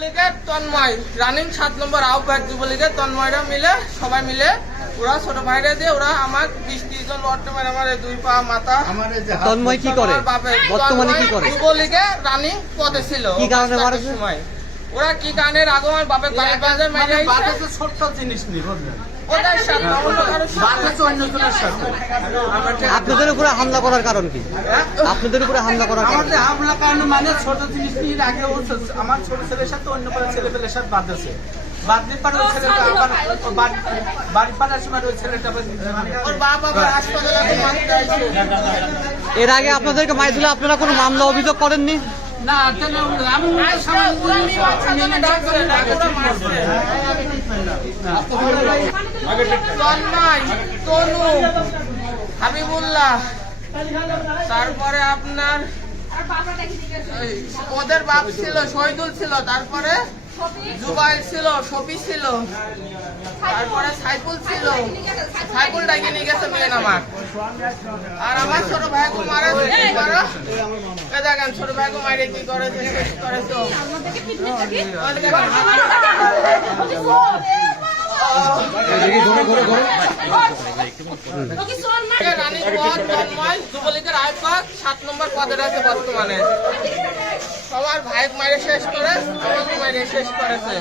Tanmoy. Running সাত নম্বর আহ্বায়ক যুবলীগের তন্ময়রা মিলে সবাই মিলে ওরা ছোট ভাইরা দিয়ে ওরা আমার বিশ ত্রিশ জন বর্তমানে আমার দুই পা মাথা তন্ময় কি করে? বর্তমানে কি করে? যুবলীগে রানিং পদে ছিল কি কারণে মারা সময়। ওরা কি কারণে আগে আমার বাপের বাজার মেরে বাপে তো ছোট্ট জিনিস জনের সাথে। আপনাদের উপরে হামলা করার কারণ কি? আপনাদের উপরে হামলা করার কারণ আমাদের হামলা কারণে মানে ছোট জিনিস নিয়ে আগে আমার ছোট ছেলের সাথে অন্য পাড়ার ছেলে পেলের সাথে বাঁধেছে বাদলি পাড়ার ছেলেটা আবার ও বাড়ি- বাড়ি পাড়ার সময় ওই ছেলেটা ওর বাপ আবার হাসপাতালে এখন মারতে আইছে। এর আগে আপনাদেরকে মাইছিল আপনারা কোনো মামলা অভিযোগ করেননি? না আমি তনু হাবিবুল্লাহ তারপরে আপনার ওদের বাপ ছিল শহীদুল ছিল তারপরে জুবাইল ছিল শফি ছিল তারপরে সাইফুল ছিল। সাইফুল ডাকে নিয়ে গেছে মেয়ে আমার আর আমার ছোট ভাইকে মারা মারা ছোট ভাইকে মারে কি করেছে করেছে যুবলীগের আইপাক সাত নম্বর পদে রয়েছে বর্তমানে সবার ভাই মারে শেষ করে আমাকে মারে শেষ করেছে।